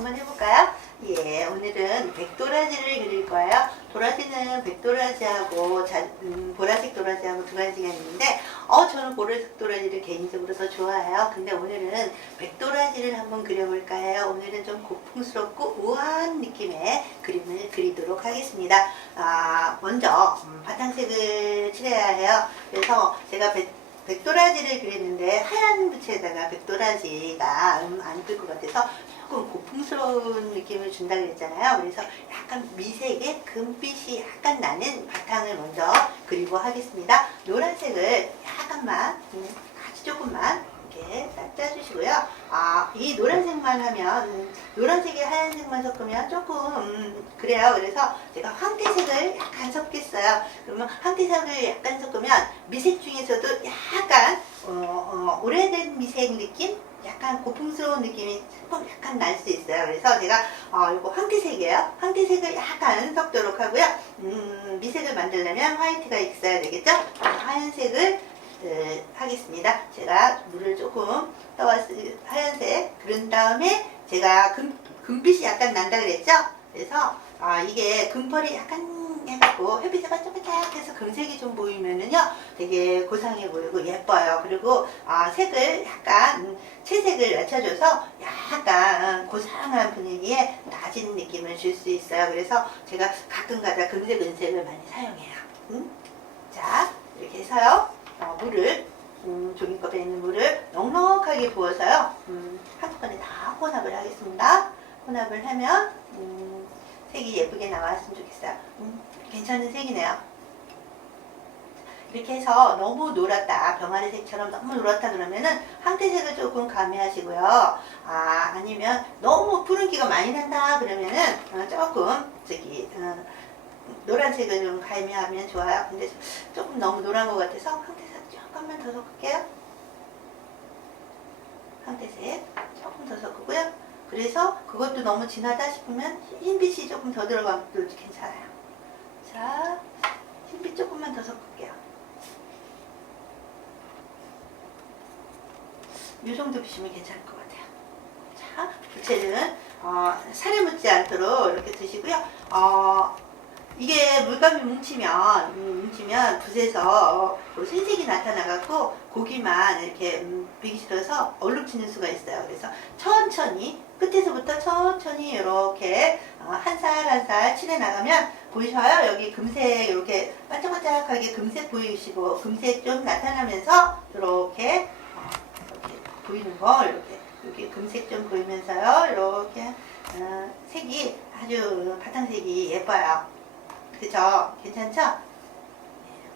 한번 해볼까요? 예, 오늘은 백도라지를 그릴 거예요. 도라지는 백도라지하고 자, 음, 보라색 도라지하고 두 가지가 있는데, 어, 저는 보라색 도라지를 개인적으로 더 좋아해요. 근데 오늘은 백도라지를 한번 그려볼까 해요. 오늘은 좀 고풍스럽고 우아한 느낌의 그림을 그리도록 하겠습니다. 아, 먼저 음, 바탕색을 칠해야 해요. 그래서 제가 백, 백도라지를 그렸는데 하얀 부채에다가 백도라지가 음, 안 이쁠 것 같아서 조금 고풍스러운 느낌을 준다 그랬잖아요. 그래서 약간 미색의 금빛이 약간 나는 바탕을 먼저 그리고 하겠습니다. 노란색을 약간만 음, 아주 조금만 이렇게 딱 짜주시고요. 아, 이 노란색만 하면 음, 노란색에 하얀색만 섞으면 조금 음, 그래요. 그래서 제가 황태색을 약간 섞겠어요. 그러면 황태색을 약간 섞으면 미색 중에서도 약간 어, 어, 오래된 미색 느낌? 약간 고풍스러운 느낌이 조금 약간 날 수 있어요. 그래서 제가 어, 이거 황태색이에요. 황태색을 약간 섞도록 하고요. 음, 미색을 만들려면 화이트가 있어야 되겠죠? 하얀색을 어, 하겠습니다. 제가 물을 조금 떠왔을 하얀색 그런 다음에 제가 금, 금빛이 약간 난다 그랬죠? 그래서 아, 이게 금펄이 약간 해갖고 햇빛에 반짝반짝해서 금색이 좀 보이면은요 되게 고상해 보이고 예뻐요. 그리고 아, 색을 약간 음, 채색을 낮춰줘서 약간 고상한 분위기에 낮은 느낌을 줄 수 있어요. 그래서 제가 가끔가다 금색, 은색을 많이 사용해요. 음? 자 이렇게 해서요 어, 물을 음, 종이컵에 있는 물을 넉넉하게 부어서요 음, 한꺼번에 다 혼합을 하겠습니다. 혼합을 하면 음, 색이 예쁘게 나왔으면 좋겠어요. 음, 괜찮은 색이네요. 이렇게 해서 너무 노랗다 병아리 색처럼 너무 노랗다 그러면은 황태색을 조금 가미하시고요. 아 아니면 너무 푸른기가 많이 난다 그러면은 어, 조금 저기 어, 노란색을 좀 가미하면 좋아요. 근데 조금 너무 노란 것 같아서 황태색 조금만 더 섞을게요. 황태색 조금 더 섞고요. 그래서 그것도 너무 진하다 싶으면 흰빛이 조금 더 들어가도 괜찮아요. 자, 흰빛 조금만 더 섞을게요. 이 정도 비시면 괜찮을 것 같아요. 자, 부채는 어, 살에 묻지 않도록 이렇게 드시고요. 어, 이게 물감이 뭉치면 음, 뭉치면 붓에서 그 생색이 나타나갖고 고기만 이렇게 음, 비기 싫어서 얼룩지는 수가 있어요. 그래서 천천히 끝에서부터 천천히 이렇게 어, 한살 한살 칠해 나가면 보이셔요? 여기 금색 이렇게 반짝반짝하게 금색 보이시고 금색 좀 나타나면서 이렇게 어, 이렇게 보이는 거 이렇게 여기 금색 좀 보이면서요. 이렇게 어, 색이 아주 바탕색이 예뻐요. 그죠? 괜찮죠?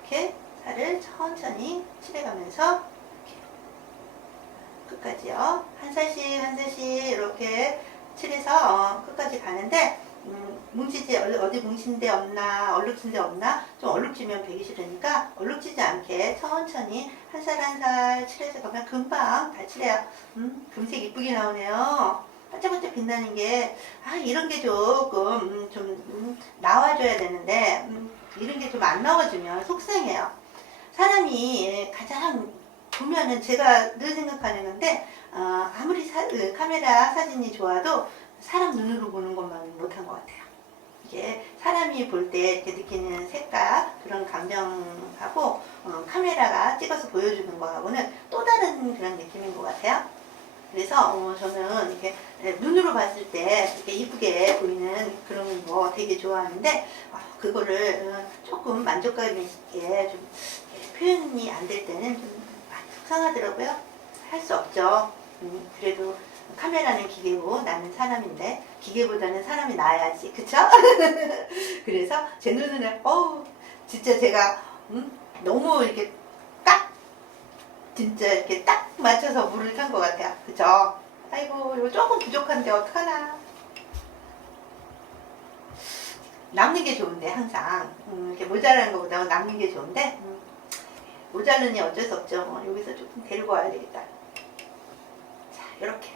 이렇게 살을 천천히 칠해가면서 끝까지요. 한 살씩 한 살씩 이렇게 칠해서 어, 끝까지 가는데 음, 뭉치지 어디- 뭉친 데 없나 얼룩진 데 없나 좀 얼룩지면 배기 싫으니까 얼룩지지 않게 천천히 한 살 한살 칠해서 가면 금방 다 칠해요. 음, 금색 이쁘게 나오네요. 반짝반짝 빛나는 게, 아, 이런 게 조금, 음, 좀, 음, 나와줘야 되는데, 음, 이런 게 좀 안 나와주면 속상해요. 사람이 가장 보면은 제가 늘 생각하는 건데, 어, 아무리 사- 그 카메라 사진이 좋아도 사람 눈으로 보는 것만 못한 것 같아요. 이게 사람이 볼 때 이렇게 느끼는 색깔, 그런 감정하고, 어, 카메라가 찍어서 보여주는 거하고는 또 다른 그런 느낌인 것 같아요. 그래서 어, 저는 이렇게 눈으로 봤을 때 이렇게 이쁘게 보이는 그런 거 되게 좋아하는데 어, 그거를 어, 조금 만족감 있게 좀 이렇게 표현이 안 될 때는 좀 속상하더라고요. 할 수 없죠. 음, 그래도 카메라는 기계고 나는 사람인데 기계보다는 사람이 나아야지, 그쵸? 그래서 제 눈은 어우 진짜 제가 음, 너무 이렇게 딱 진짜 이렇게 딱 맞춰서 물을 탄 것 같아요. 그죠? 아이고, 이거 조금 부족한데 어떡하나. 남는 게 좋은데, 항상. 음, 이렇게 모자라는 것보다 남는 게 좋은데, 음, 모자르니 어쩔 수 없죠. 뭐, 여기서 조금 데리고 와야 되겠다. 자, 이렇게.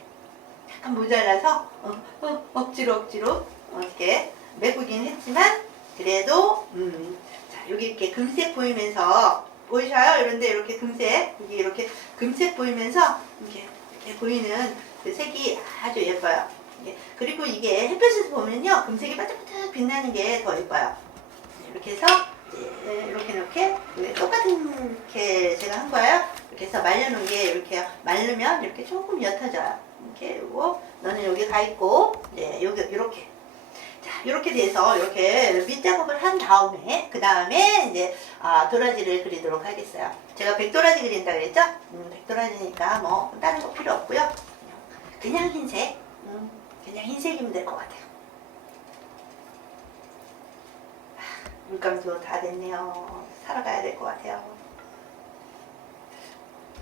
약간 모자라서, 어, 어, 억지로 억지로, 어떻게 메꾸긴 했지만, 그래도, 음, 자, 여기 이렇게 금색 보이면서, 보이셔요? 이런데 이렇게 금색, 여기 이렇게 금색 보이면서 이렇게 이렇게 보이는 그 색이 아주 예뻐요. 예, 그리고 이게 햇볕에서 보면요 금색이 반짝반짝 빛나는 게 더 예뻐요. 이렇게 해서 이렇게 이렇게 네, 똑같은 이렇게 제가 한 거예요. 이렇게 해서 말려놓은 게 이렇게 말르면 이렇게 조금 옅어져요. 이렇게 요거 너는 여기 가 있고 네 여기 이렇게 자 이렇게 돼서 이렇게 밑작업을 한 다음에 그 다음에 이제 아, 도라지를 그리도록 하겠어요. 제가 백도라지 그린다 그랬죠? 음, 백도라지니까 뭐 다른 거 필요 없고요. 그냥 흰색, 음, 그냥 흰색이면 될 것 같아요. 아, 물감도 다 됐네요. 사러 가야 될 것 같아요.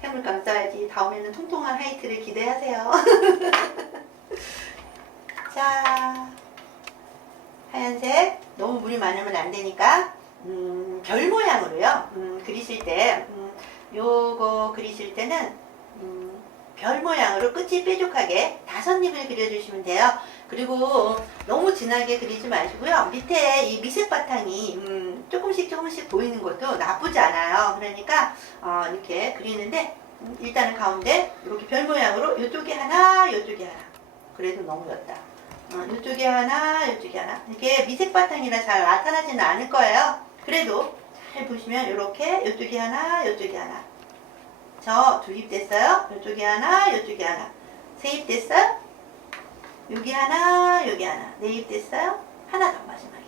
해물감 써야지 다음에는 통통한 하이트를 기대하세요. 자, 하얀색 너무 물이 많으면 안 되니까 음, 별 모양으로요. 음, 그리실 때 음, 요거 그리실 때는 음, 별 모양으로 끝이 뾰족하게 다섯 입을 그려주시면 돼요. 그리고 너무 진하게 그리지 마시고요. 밑에 이 미색 바탕이 음, 조금씩 조금씩 보이는 것도 나쁘지 않아요. 그러니까 어, 이렇게 그리는데 음, 일단은 가운데 이렇게 별 모양으로 이쪽에 하나, 이쪽에 하나. 그래도 너무 였다. 어, 이쪽에 하나, 이쪽에 하나. 이게 미색 바탕이라 잘 나타나지는 않을 거예요. 그래도 잘 보시면 이렇게 이쪽에 하나, 이쪽에 하나. 저두입 됐어요. 이쪽에 하나, 이쪽에 하나. 세입 됐어요. 여기 하나, 여기 하나. 네입 됐어요. 하나 더 마지막에.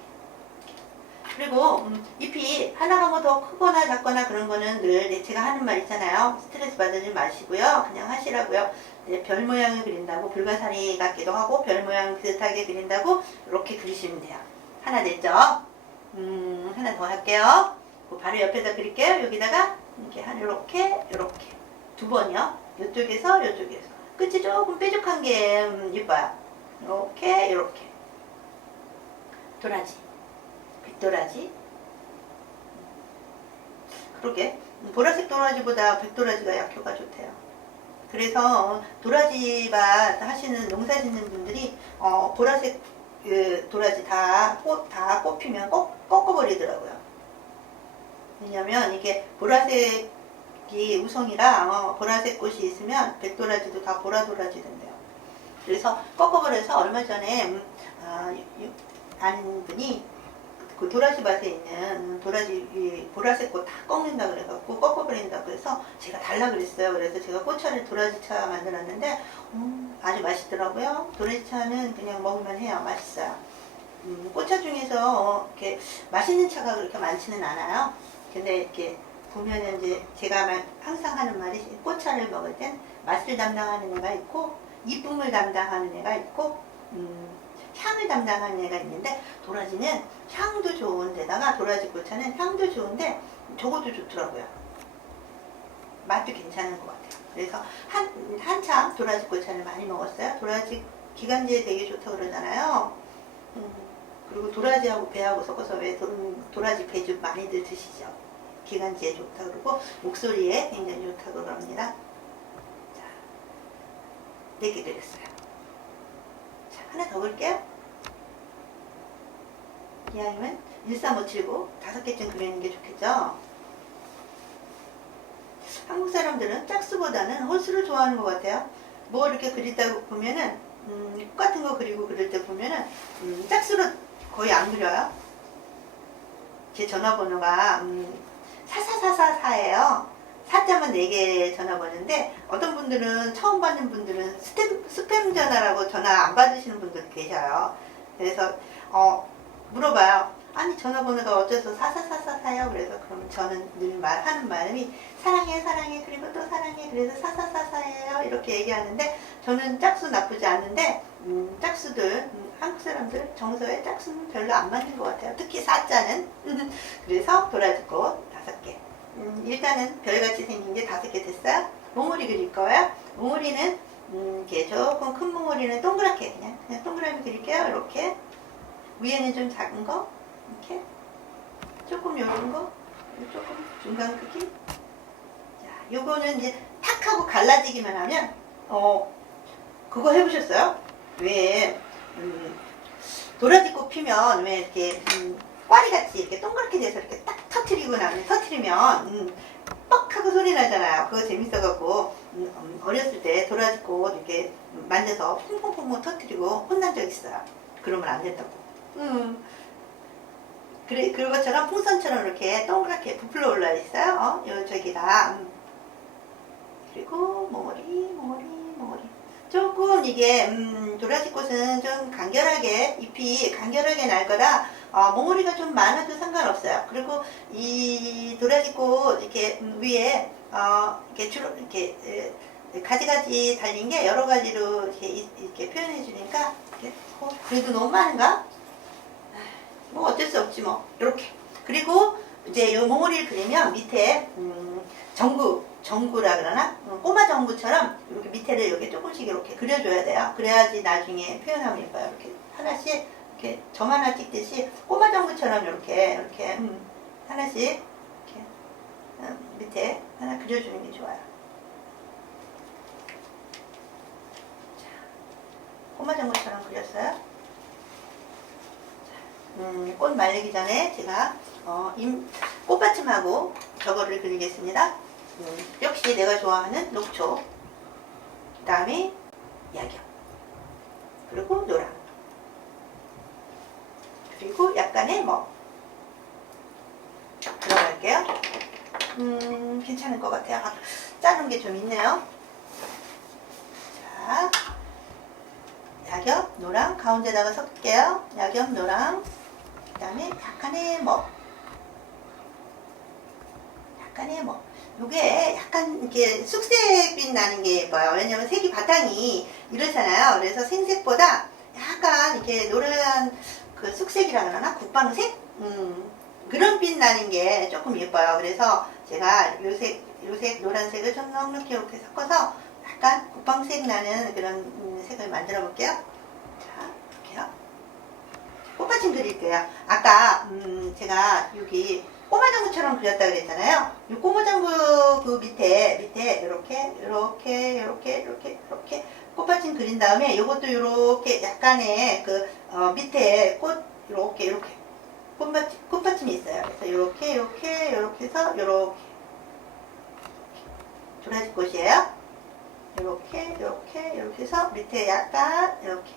그리고 음, 잎이 하나가 뭐 더 크거나 작거나 그런 거는 늘 네, 제가 하는 말 있잖아요. 스트레스 받지 마시고요. 그냥 하시라고요. 이제 별 모양을 그린다고 불가사리 같기도 하고 별 모양 비슷하게 그린다고 이렇게 그리시면 돼요. 하나 됐죠? 음, 하나 더 할게요. 그 바로 옆에다 그릴게요. 여기다가 이렇게 한 이렇게 이렇게 두 번이요. 이쪽에서 이쪽에서 끝이 조금 뾰족한 게 음, 이뻐요. 이렇게 이렇게 도라지 백도라지 그러게 보라색 도라지보다 백도라지가 약효가 좋대요. 그래서 도라지밭 하시는 농사 짓는 분들이 어, 보라색 그 도라지 다, 꽃, 다 꽃피면 꺾, 꺾어버리더라고요. 왜냐면 이게 보라색이 우성이라 어, 보라색 꽃이 있으면 백도라지도 다 보라도라지 된대요. 그래서 꺾어버려서 얼마 전에 음, 아, 유- 아는 분이 그 도라지 밭에 있는 도라지 이 보라색 꽃 다 꺾는다 그래갖고 꺾어버린다 그래서 제가 달라 그랬어요. 그래서 제가 꽃차를 도라지 차 만들었는데 음, 아주 맛있더라고요. 도라지 차는 그냥 먹으면 해요. 맛있어요. 음, 꽃차 중에서 어, 이렇게 맛있는 차가 그렇게 많지는 않아요. 근데 이렇게 보면은 이제 제가 말- 항상 하는 말이 꽃차를 먹을 땐 맛을 담당하는 애가 있고 이쁨을 담당하는 애가 있고 음, 향을 담당하는 애가 있는데 도라지는 향도 좋은데다가 도라지 꽃차는 향도 좋은데 저것도 좋더라고요. 맛도 괜찮은 것 같아요. 그래서 한, 한참 도라지 꽃차를 많이 먹었어요. 도라지 기관지에 되게 좋다고 그러잖아요. 음, 그리고 도라지하고 배하고 섞어서 왜 도, 도라지 배즙 많이들 드시죠. 기관지에 좋다고 그러고 목소리에 굉장히 좋다고 그럽니다. 자, 네개 그렸어요. 자, 하나 더 볼게요. 이왕이면 13579 다섯 개쯤 그리는 게 좋겠죠? 한국 사람들은 짝수보다는 홀수를 좋아하는 것 같아요. 뭐 이렇게 그리다 보면은 음, 꽃 같은 거 그리고 그릴 때 보면은 음, 짝수로 거의 안 그려요. 제 전화번호가 음, 4444예요. 사자만 4개 전화번호인데 어떤 분들은 처음 받는 분들은 스팸, 스팸 전화라고 전화 안 받으시는 분들 계셔요. 그래서 어, 물어봐요. 아니 전화번호가 어째서 4444요? 그래서 그러면 저는 늘 말, 하는 말이 사랑해 사랑해 그리고 또 사랑해 그래서 4444예요 이렇게 얘기하는데 저는 짝수 나쁘지 않은데 음, 짝수들 음, 한국 사람들 정서에 짝수는 별로 안 맞는 것 같아요. 특히 사자는 그래서 도라지꽃 다섯 개. 음, 일단은 별같이 생긴 게 다섯 개 됐어요. 몽우리 그릴 거예요. 몽우리는 음, 이렇게 조금 큰 몽우리는 동그랗게 그냥 그냥 동그랗게 그릴게요. 이렇게 위에는 좀 작은 거 이렇게 조금 요런 거 조금 중간 크기. 자, 요거는 이제 탁 하고 갈라지기만 하면 어 그거 해보셨어요? 왜 음, 도라지꽃 피면 왜 이렇게 음, 꽈리같이 이렇게 동그랗게 돼서 이렇게 딱 터트리고 나면 터트리면 음, 뻑 하고 소리 나잖아요. 그거 재밌어갖고 음, 음, 어렸을 때 도라지꽃 이렇게 만져서 퐁퐁퐁퐁 터뜨리고 혼난 적 있어요. 그러면 안 된다고. 음. 그래, 그것처럼 풍선처럼 이렇게 동그랗게 부풀어 올라 있어요. 어? 요, 저기가. 음. 그리고 몽골이, 몽골이, 몽골이. 조금 이게, 음, 도라지 꽃은 좀 간결하게, 잎이 간결하게 날 거라, 어, 몽골이가 좀 많아도 상관없어요. 그리고 이 도라지꽃 이렇게 음, 위에, 어, 이렇게 주로, 이렇게, 에, 가지가지 달린 게 여러 가지로 이렇게, 이- 이렇게 표현해 주니까, 이렇게, 어, 그래도 너무 많은가? 뭐 어쩔 수 없지 뭐. 이렇게. 그리고 이제 요 몽골이를 그리면 밑에 음, 정구 정구라 그러나? 음, 꼬마 정구처럼 이렇게 밑에를 이렇게 조금씩 이렇게 그려줘야 돼요. 그래야지 나중에 표현하면 예뻐요. 이렇게 하나씩 이렇게 점 하나 찍듯이 꼬마 정구처럼 이렇게 이렇게 음, 하나씩 이렇게 음, 밑에 하나 그려주는 게 좋아요. 자, 꼬마 정구처럼 그렸어요. 음, 꽃 말리기 전에 제가 어, 임, 꽃받침하고 저거를 그리겠습니다. 음, 역시 내가 좋아하는 녹초, 그 다음에 야경, 그리고 노랑, 그리고 약간의 뭐 들어갈게요. 음, 괜찮을 것 같아요. 아, 자른 게좀 있네요. 자, 야경, 노랑 가운데다가 섞을게요. 야경, 노랑. 그 다음에 약간의 뭐 약간의 뭐 요게 약간 이렇게 숙색빛 나는 게 예뻐요 왜냐면 색이 바탕이 이렇잖아요 그래서 생색보다 약간 이렇게 노란 그 숙색이라 그러나 국방색? 음, 그런 빛 나는 게 조금 예뻐요. 그래서 제가 요색 요색 노란색을 좀 넉넉히 이렇게 섞어서 약간 국방색 나는 그런 음, 색을 만들어 볼게요. 자 이렇게요. 꽃받침 그릴게요. 아까 음, 제가 여기 꼬마장구처럼 그렸다 그랬잖아요. 이 꼬마장구 그 밑에 밑에 이렇게 이렇게 이렇게 이렇게 이렇게 꽃받침 그린 다음에 이것도 이렇게 약간의 그 어, 밑에 꽃 이렇게 이렇게 꽃받침, 꽃받침이 있어요. 그래서 이렇게 이렇게 이렇게 해서 이렇게 도라지 꽃이에요. 이렇게 이렇게 이렇게 해서 밑에 약간 이렇게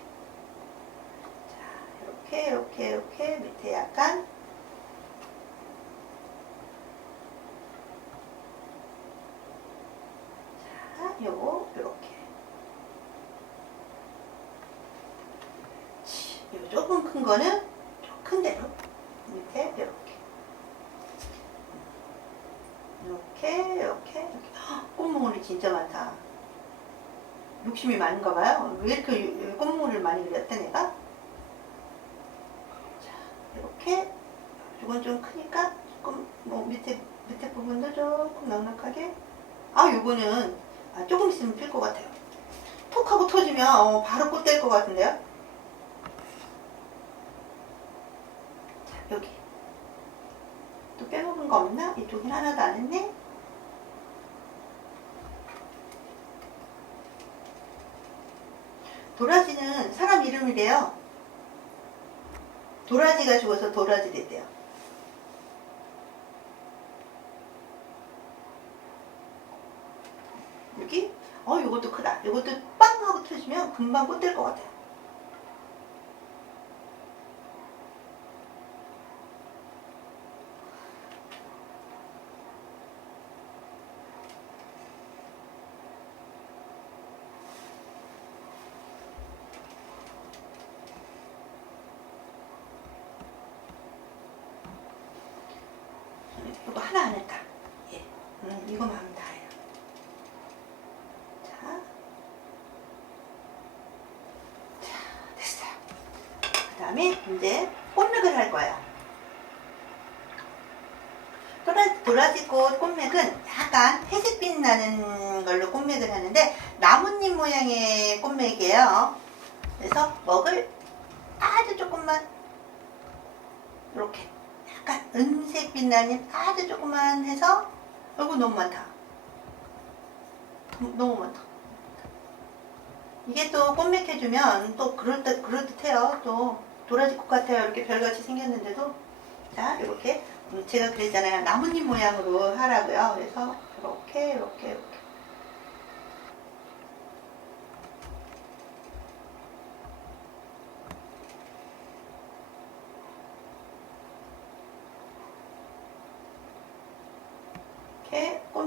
이렇게 이렇게 이렇게 밑에 약간 자 요거 요렇게 치, 요 큰 거는 좀큰 대로 이렇게 이렇게. 이렇게 이렇게 헉, 꽃몽울이 진짜 많다. 욕심이 많은가 봐요. 왜 이렇게 꽃몽울을 많이 그렸대 내가? 이렇게. 이건 좀 크니까 조금 뭐 밑에 밑에 부분도 조금 넉넉하게. 아 요거는 아, 조금 있으면 필 것 같아요. 톡 하고 터지면 어, 바로 꽃 될 것 같은데요 여기 또 빼먹은 거 없나? 이쪽엔 하나도 안 했네 도라지는 사람 이름이래요 도라지가 죽어서 도라지 됐대요. 여기? 어, 이것도 크다. 이것도 빵 하고 터지면 금방 꽃될 것 같아요. 이거 하나 안 했다. 예. 음, 이거만 하면 다예요. 자. 자, 됐어요. 그 다음에 이제 꽃맥을 할 거예요. 도라, 도라지꽃 꽃맥은 약간 회색빛 나는 걸로 꽃맥을 하는데 나뭇잎 모양의 꽃맥이에요. 그래서 먹을 아주 조금만 이렇게 약간 은색 빛나는 아주 조그만 해서 얼굴 너무 많다. 너무- 많다. 이게 또 꽃맥 해주면 또 그럴듯, 그럴듯해요. 또 도라지 꽃 같아요. 이렇게 별같이 생겼는데도. 자, 이렇게. 음, 제가 그랬잖아요. 나뭇잎 모양으로 하라고요. 그래서 이렇게, 이렇게, 이렇게.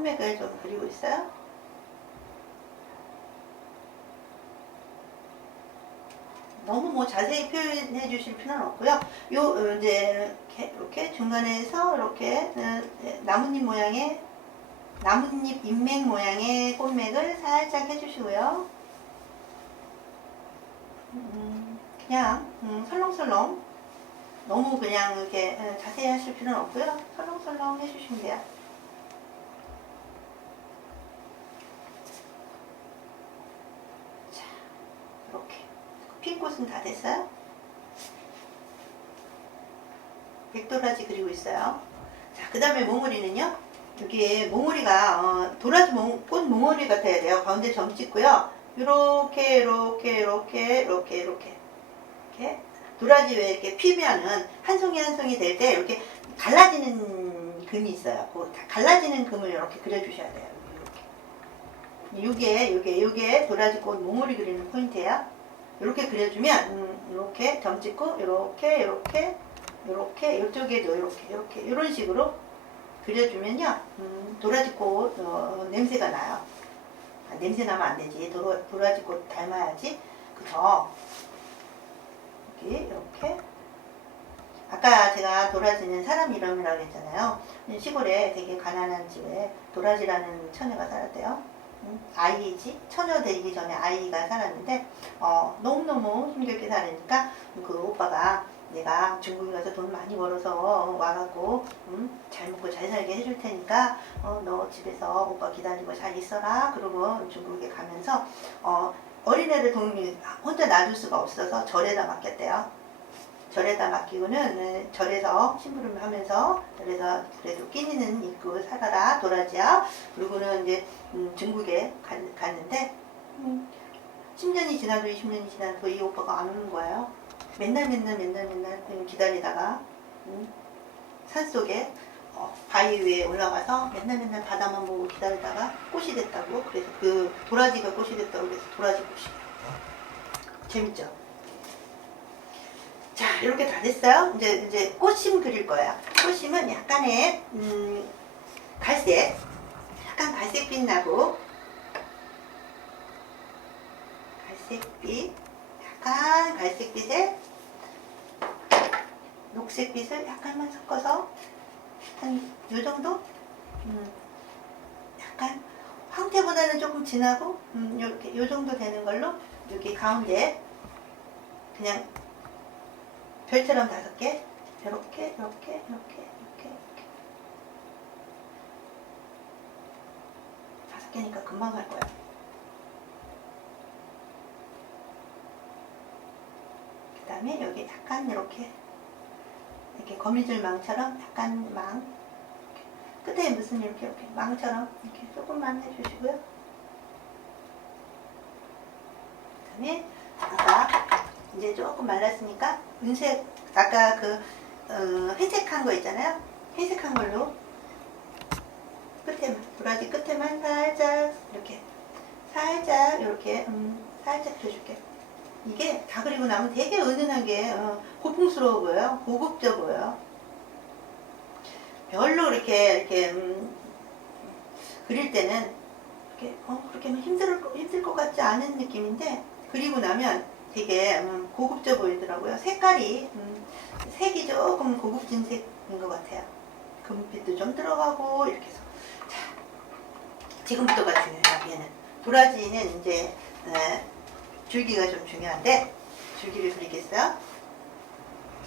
꽃맥을 좀 그리고 있어요. 너무 뭐 자세히 표현해 주실 필요는 없고요. 요 어, 이제 이렇게, 이렇게 중간에서 이렇게 어, 나뭇잎 모양의 나뭇잎 잎맥 모양의 꽃맥을 살짝 해주시고요. 음, 그냥 음, 설렁설렁 너무 그냥 이렇게 어, 자세히 하실 필요는 없고요. 설렁설렁 해주시면 돼요. 자, 이렇게 핀 꽃은 다 됐어요. 백도라지 그리고 있어요. 자, 그 다음에 몽우리는요. 여기에 몽우리가 어, 도라지 몽, 꽃 몽우리 같아야 돼요. 가운데 점 찍고요. 요렇게 요렇게 요렇게 요렇게 요렇게 이렇게 도라지 왜 이렇게 피면은 한 송이 한 송이 될 때 이렇게 갈라지는 금이 있어요. 그 갈라지는 금을 이렇게 그려주셔야 돼요. 이렇게. 요게 요게 요게 도라지 꽃 몽우리 그리는 포인트예요. 이렇게 그려주면 음, 이렇게 점 찍고 이렇게 이렇게 이렇게 이쪽에도 이렇게 이렇게 이런 식으로 그려주면요 음, 도라지꽃 어, 냄새가 나요. 아, 냄새 나면 안 되지. 도라, 도라지꽃 닮아야지. 그죠? 여기 이렇게 아까 제가 도라지는 사람 이름이라고 했잖아요. 시골에 되게 가난한 집에 도라지라는 처녀가 살았대요. 음, 아이지 처녀 되기 전에 아이가 살았는데 어, 너무너무 힘들게 살으니까 그 오빠가 내가 중국에 가서 돈 많이 벌어서 와갖고 음, 잘 먹고 잘 살게 해줄 테니까 어, 너 집에서 오빠 기다리고 잘 있어라 그러고 중국에 가면서 어, 어린애를 동미 혼자 놔둘 수가 없어서 절에다 맡겼대요. 절에다 맡기고는 네, 절에서 심부름을 하면서 그래서 그래도 끼니는 입고 살아라 도라지야 그리고는 이제 음, 중국에 가, 갔는데 음, 10년이 지나도 20년이 지나도 이 오빠가 안 오는 거예요. 맨날 맨날 맨날 맨날 기다리다가 음, 산속에 어, 바위 위에 올라가서 맨날 맨날 바다만 보고 기다리다가 꽃이 됐다고 그래서 그 도라지가 꽃이 됐다고 그래서 도라지 꽃이에요. 재밌죠? 자 이렇게 다 됐어요. 이제 이제 꽃심 그릴 거예요. 꽃심은 약간의 음, 갈색, 약간 갈색빛 나고 갈색빛, 약간 갈색빛에 녹색빛을 약간만 섞어서 한 요 정도? 음, 약간 황태보다는 조금 진하고 음, 요 정도 되는 걸로 여기 가운데 그냥 별처럼 다섯 개 이렇게 이렇게 이렇게 이렇게 이렇게 다섯 개니까 금방 갈 거야. 그 다음에 여기 약간 이렇게 이렇게 거미줄 망처럼 약간 망. 끝에 무슨 이렇게 이렇게 망처럼 이렇게 조금만 해주시고요. 그 다음에 아까 이제 조금 말랐으니까 은색 아까 그 어, 회색한 거 있잖아요. 회색한 걸로 끝에만 도라지 끝에만 살짝 이렇게 살짝 이렇게 음, 살짝 줘줄게. 이게 다 그리고 나면 되게 은은한 게 어, 고풍스러워 보여요. 고급져 보여요. 별로 이렇게 이렇게 음, 그릴 때는 이렇게 어, 그렇게 막 힘들 힘들 것 같지 않은 느낌인데 그리고 나면 되게 음, 고급져 보이더라고요. 색깔이 음, 색이 조금 고급진 색인 것 같아요. 금빛도 좀 들어가고 이렇게 해서 자 지금부터가 중요해요. 얘는 도라지는 이제 에, 줄기가 좀 중요한데 줄기를 그리겠어요.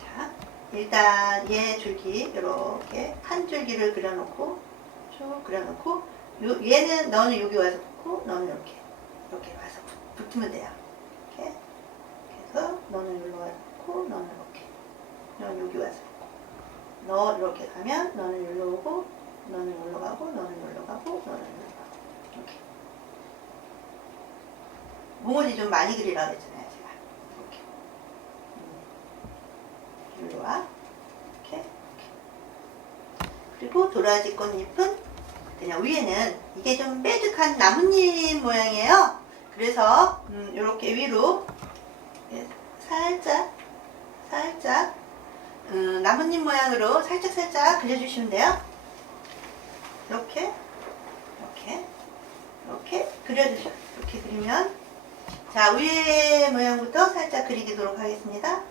자 일단 얘 줄기 이렇게 한 줄기를 그려놓고 쭉 그려놓고 요, 얘는 너는 여기 와서 붙고 너는 이렇게 이렇게 와서 붙, 붙으면 돼요. 이렇게 그래서 너는 여기로 와고 너는 이렇게. 너는 여기 와서 너 이렇게 가면 너는 여기로 오고 너는 여기로 가고 너는 여기로 가고 너는 여기로 가고. 이렇게. 몽원이 좀 많이 그리라 그랬잖아요 제가. 이렇게. 음. 여기로 와. 이렇게, 이렇게. 그리고 도라지 꽃잎은 그냥 위에는 이게 좀 뾰족한 나뭇잎 모양이에요. 그래서 음, 이렇게 위로 예, 예, 살짝 살짝 음, 나뭇잎 모양으로 살짝 살짝 그려주시면 돼요. 이렇게 이렇게 이렇게 그려주셔. 이렇게 그리면 자 위에 모양부터 살짝 그리도록 하겠습니다.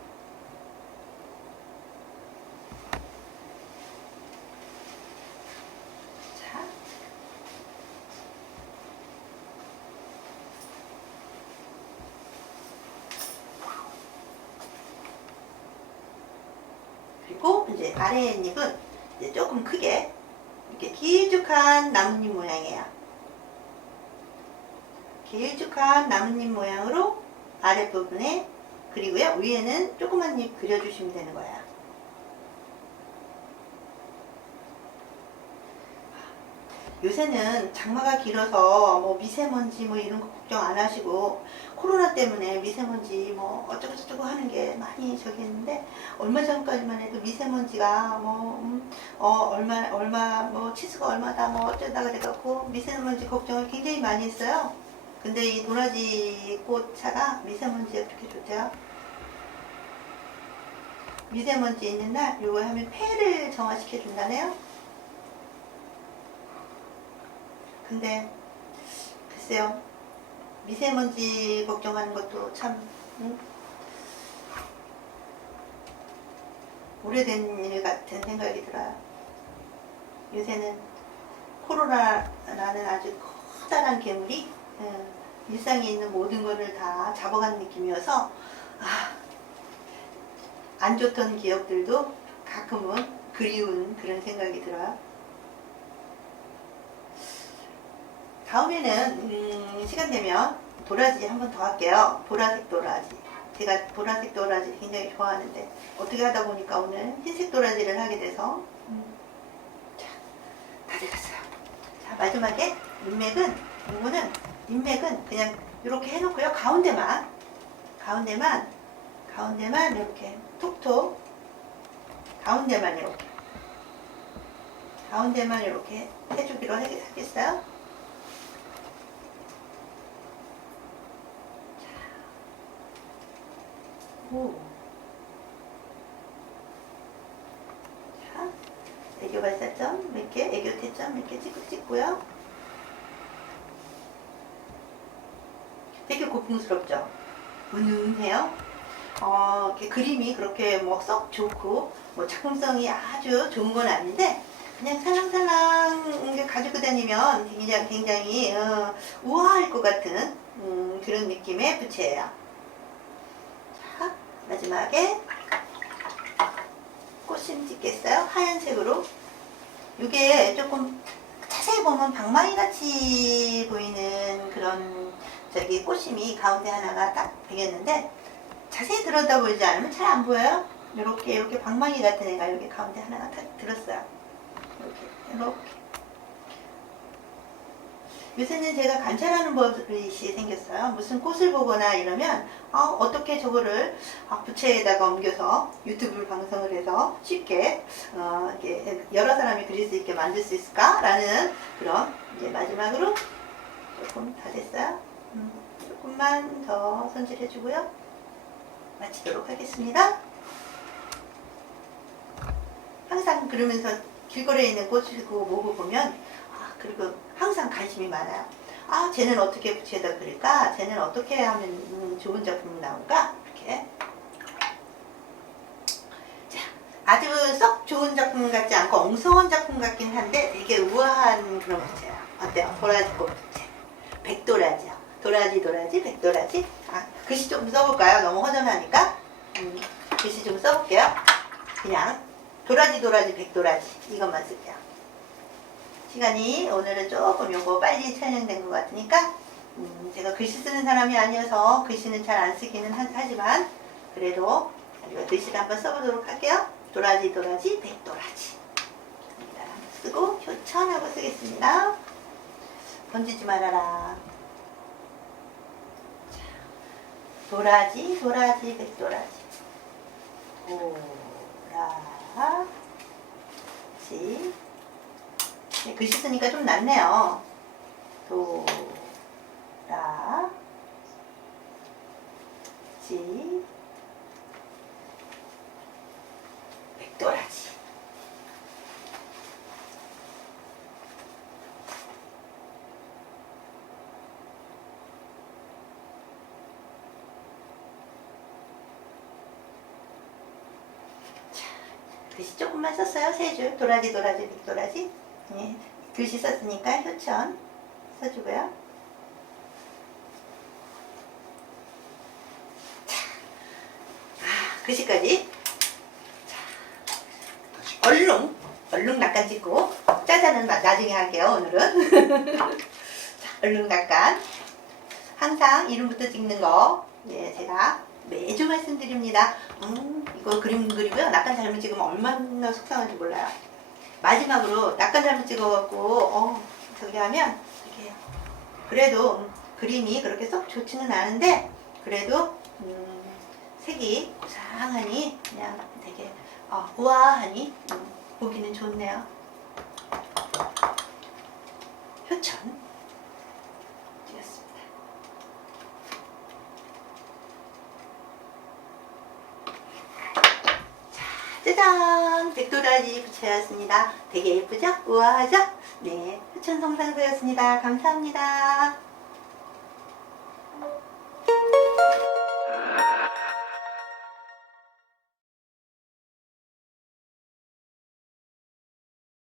아랫부분에 그리고요 위에는 조그만 잎 그려주시면 되는 거예요. 요새는 장마가 길어서 뭐 미세먼지 뭐 이런 거 걱정 안 하시고 코로나 때문에 미세먼지 뭐 어쩌고 저쩌고 하는 게 많이 저기 했는데 얼마 전까지만 해도 미세먼지가 뭐 음, 어, 얼마 얼마 뭐 치수가 얼마다 뭐 어쩌다 그래갖고 미세먼지 걱정을 굉장히 많이 했어요. 근데 이 도라지 꽃차가 미세먼지에 그렇게 좋대요. 미세먼지 있는 날 요거 하면 폐를 정화시켜 준다네요. 근데 글쎄요 미세먼지 걱정하는 것도 참 응? 오래된 일 같은 생각이 들어요. 요새는 코로나라는 아주 커다란 괴물이 응, 일상에 있는 모든 것을 다 잡아간 느낌이어서 아, 안 좋던 기억들도 가끔은 그리운 그런 생각이 들어요. 다음에는 음, 시간 되면 도라지 한 번 더 할게요. 보라색 도라지. 제가 보라색 도라지 굉장히 좋아하는데 어떻게 하다 보니까 오늘 흰색 도라지를 하게 돼서 음. 자, 다 됐어요. 자, 마지막에 인맥은 이거는 인맥은 그냥 이렇게 해놓고요. 가운데만 가운데만 가운데만 이렇게 톡톡 가운데만 이렇게 가운데만 이렇게 해주기로 하겠어요. 오. 자, 애교 발사점 몇 개, 애교 태점 몇 개 찍고 찍고요. 되게 고풍스럽죠? 은은해요. 어, 그림이 그렇게 뭐 썩 좋고, 뭐 작품성이 아주 좋은 건 아닌데, 그냥 살랑살랑 가지고 다니면 굉장히, 굉장히, 어, 우아할 것 같은, 음, 그런 느낌의 부채예요. 자, 마지막에 꽃심 찍겠어요? 하얀색으로. 이게 조금 자세히 보면 방망이 같이 보이는 그런 저기 꽃심이 가운데 하나가 딱 되겠는데 자세히 들여다보지 않으면 잘 안 보여요. 이렇게 이렇게 방망이 같은 애가 여기 가운데 하나가 딱 들었어요. 이렇게 이렇게. 요새는 제가 관찰하는 버릇이 생겼어요. 무슨 꽃을 보거나 이러면 아, 어떻게 저거를 아, 부채에다가 옮겨서 유튜브 방송을 해서 쉽게 어, 이렇게 여러 사람이 그릴 수 있게 만들 수 있을까라는 그런 이제 마지막으로 조금 다 됐어요. 음, 조금만 더 손질해주고요. 마치도록 하겠습니다. 항상 그러면서 길거리에 있는 꽃을 보고 보면 아, 그리고 항상 관심이 많아요. 아, 쟤는 어떻게 붙여다 그릴까? 쟤는 어떻게 하면 음, 좋은 작품이 나올까? 이렇게. 자, 아주 썩 좋은 작품 같지 않고 엉성한 작품 같긴 한데 되게 우아한 그런 부채예요. 어때요? 도라지꽃 부채. 백도라지요. 도라지, 도라지, 백도라지. 아, 글씨 좀 써볼까요? 너무 허전하니까. 음, 글씨 좀 써볼게요. 그냥 도라지, 도라지, 백도라지. 이것만 쓸게요. 시간이 오늘은 조금 요거 빨리 촬영된 것 같으니까 음, 제가 글씨 쓰는 사람이 아니어서 글씨는 잘 안 쓰기는 하, 하지만 그래도 글씨를 한번 써보도록 할게요. 도라지 도라지 백도라지 쓰고 효천하고 쓰겠습니다. 번지지 말아라. 자, 도라지 도라지 백도라지. 도라지. 네, 글씨 쓰니까 좀 낫네요. 도라 지. 백도라지 글씨 조금만 썼어요. 세 줄. 도라지, 도라지, 백도라지. 예. 글씨 썼으니까 효천 써주고요. 자, 아, 글씨까지. 다시. 얼룩, 얼룩 낙간 찍고 짜자는 마- 나중에 할게요. 오늘은. 자, 얼룩 낙간. 항상 이름부터 찍는 거, 예, 제가 매주 말씀드립니다. 음, 이거 그림 그리고요. 낙간 잘못 찍으면 얼마나 속상한지 몰라요. 마지막으로 낙간 잘못 찍어갖고, 어, 저기 하면, 이렇게, 그래도 음, 그림이 그렇게 썩 좋지는 않은데, 그래도, 음, 색이 고상하니, 그냥 되게, 어, 우아하니, 음, 보기는 좋네요. 효천. 찍었습니다. 짜잔! 백도라지 붙여왔습니다. 되게 예쁘죠? 우아하죠? 네, 효천 성상도였습니다. 감사합니다.